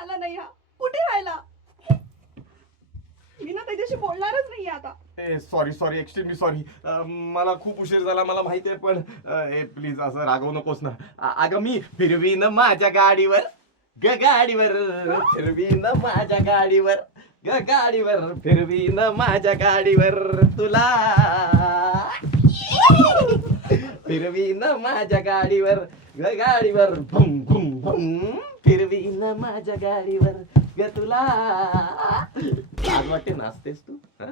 आला नाही हा. कुठे राहिला? मी ना त्याच्याशी बोलणारच नाही आता. सॉरी सॉरी एक्स्ट्रीमली सॉरी मला खूप उशीर झाला मला माहिती आहे पण ए प्लीज असं रागवू नकोस ना. आ- अगं मी फिरवीन माझ्या गाडीवर ग गाडीवर फिरवीन माझ्या गाडीवर ग गाडीवर फिरवीन माझ्या गाडीवर तुला. फिरवीन माझ्या गाडीवर ग गाडीवर भुम भुम भुम. फिरवीन माझ्या गाडीवर ग तुला. आज वाटते नाचतेस तू हा?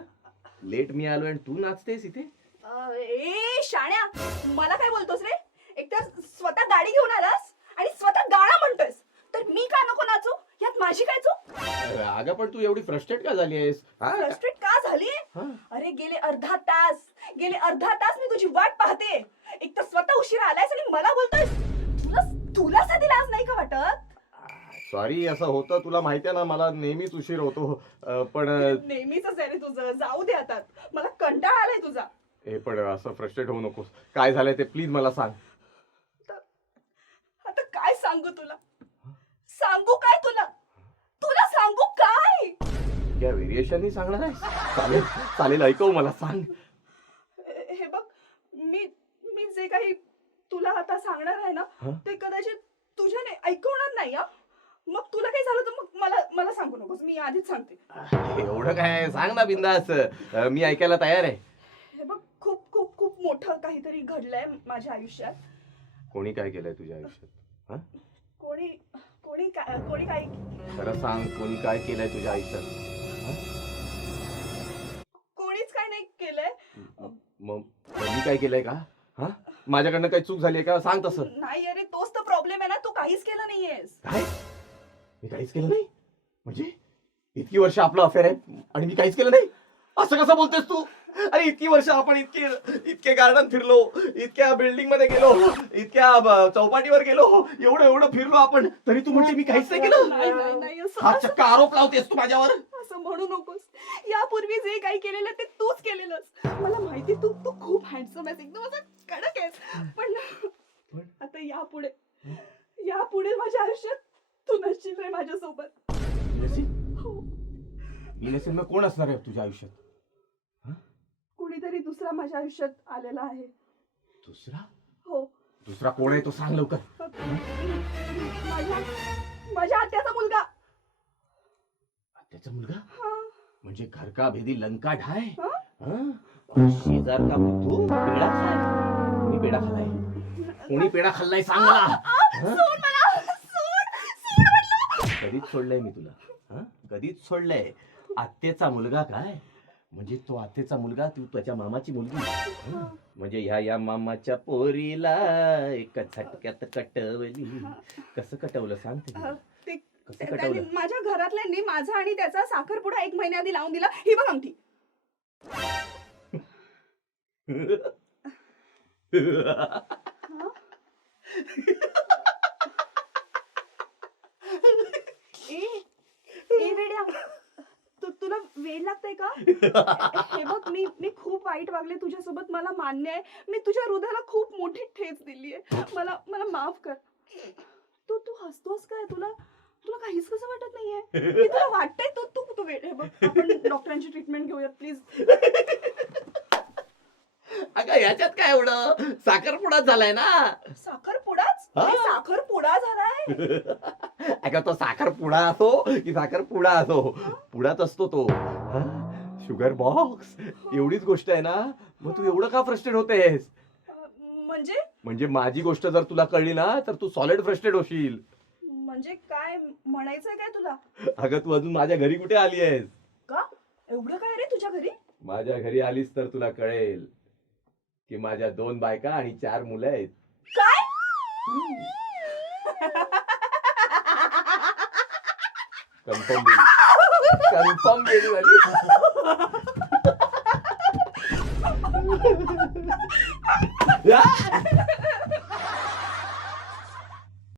लेट मी आलो आणि तू नाचतेस इथे? अं, ए शाण्या मला काय बोलतोस रे? एकतर स्वतः गाडी घेऊन आलास आणि स्वतः गाणं म्हणतोयस. तर मी का नको नाचू? यात माझी काय चूक? अरे, अगं पण तू एवढी फ्रस्ट्रेट का झाली आहेस? हा? फ्रस्ट्रेट का झालीये हा? अरे गेले अर्धा तास गेले अर्धा तास तुझी वाट पाहते. एक तर स्वतः उशीर आलायस आणि मला बोलतोयस. तुला तुला साधी लाज नाही का वाटत? सॉरी असं होतं. तुला माहिती आहे ना मला नेहमीच उशीर होतो. अं, पण नेहमीच आहे रे तुझं. जाऊ दे आता. मला कंटाळा आलाय तुझा. हे पण असं फ्रस्ट्रेट होऊ नकोस. काय झालंय ते प्लीज मला सांग. आता काय सांगू तुला? सांगू काय तुला? तुला सांगू काय? या व्हेरिएशन सांगणार आहे चालेल चालेल ऐकव मला सांग. जे काही तुला आता सांगणार आहे ना हं? ते कदाचित तुझ्याने ऐकवणार नाही हा? मग तुला काही झालं तर मग मला मला सांगू नकोस मी आधीच सांगते. एवढं काय? सांग ना बिंदास. अं, मी ऐकायला तयार आहे. हे बघ खूप खूप खूप मोठं काहीतरी घडलंय माझ्या आयुष्यात. कोणी काय केलंय तुझ्या आयुष्यात? कोणी कोणी काय कोणी काही खरं सांग कोणी काय केलंय तुझ्या आयुष्यात? कोणीच काय नाही केलंय. मग मी काय केलंय का? हा? माझ्याकडनं काही चूक झाली का? सांग तसं. नाही अरे तोच तर प्रॉब्लेम आहे ना. तू काहीच केलं नाहीयेस. काय? मी काहीच केलं नाही? म्हणजे? इतकी वर्ष आपलं अफेअर आहे आणि मी काहीच केलं नाही? असं कसं बोलतेस तू? अरे इतकी वर्ष आपण इतके इतके गार्डन फिरलो इतक्या बिल्डिंगमध्ये गेलो इतक्या चौपाटीवर गेलो एवढं एवढं फिरलो आपण तरी तू म्हणते मी काहीच नाही नाही नाही केलं नाही असं हा चक्क आरोप लावतेस तू माझ्यावर? असं म्हणू नकोस. यापूर्वी जे काही केलेलं ते तूच केलेलंस. मला माहिती तू तू खूप हँडसम आहेस. एकदम असं कडक पण? आता यापुढे यापुढे माझ्या आयुष्यात तू नसशील रे माझ्यासोबत. नसेल हो. मी नसेल मग कोण असणार आहे तुझ्या आयुष्यात? कुणीतरी दुसरा माझ्या आयुष्यात आलेला आहे. दुसरा? हो. दुसरा कोण आहे तो सांग लवकर. माझ्या माझ्या आत्याचा मुलगा. त्याचा मुलगा? हा. म्हणजे घर का भेदी लंका ढाय? हा? हं? शेजार का पेढा कोणी पेढा खाल्लाय. कोणी पेढा खाल्लाय सांग. मला कधीच सोडलंय मी तुला. हं? कधीच सोडलंय. आत्याचा मुलगा काय? म्हणजे तो आत्याचा मुलगा तू त्याच्या मामाची मुलगी? म्हणजे ह्या या मामाच्या पोरीला एका झटक्यात कटवली. कसं कटवलं सांग ते कसं त्यांनी कटवलं माझ्या घरातल्यांनी माझा आणि त्याचा साखरपुडा एक महिन्या आधी लावून दिला. ही बघ अंगठी. ए ए वेड्या तू तुला वेळ लागतंय का? हे बघ मी मी खूप वाईट वागले तुझ्यासोबत. मला मान्य आहे. मी तुझ्या हृदयाला खूप मोठी ठेच दिली आहे मला मला माफ कर. तू तू हसतोस काय तुला? तुला काहीच कसं वाटत नाहीये? मी तुला वाटतंय तू तू तू वेळ हे बघ. आपण डॉक्टरांची ट्रीटमेंट घेऊयात प्लीज अगं याच्यात काय एवढं? साखरपुडा झालाय ना. साखरपुडाच? हा. हे साखरपुडा झालाय? अगं तो साखरपुडा असो की साखरपुडा असो? पुढात असतो तो. शुगर बॉक्स एवढीच गोष्ट आहे ना? मग तू एवढं का फ्रस्ट्रेट होतेस? अं, म्हणजे? म्हणजे माझी गोष्ट जर तुला कळली ना तर तू सॉलिड फ्रस्ट्रेट होशील. म्हणजे काय म्हणायचंय काय तुला? अगं तू अजून माझ्या घरी कुठे आली आहेस का? एवढं काय रे तुझ्या घरी? माझ्या घरी आलीस तर तुला कळेल. की माझ्या दोन बायका आणि चार मुलं आहेत. काय? कन्फर्म कन्फर्म झाली.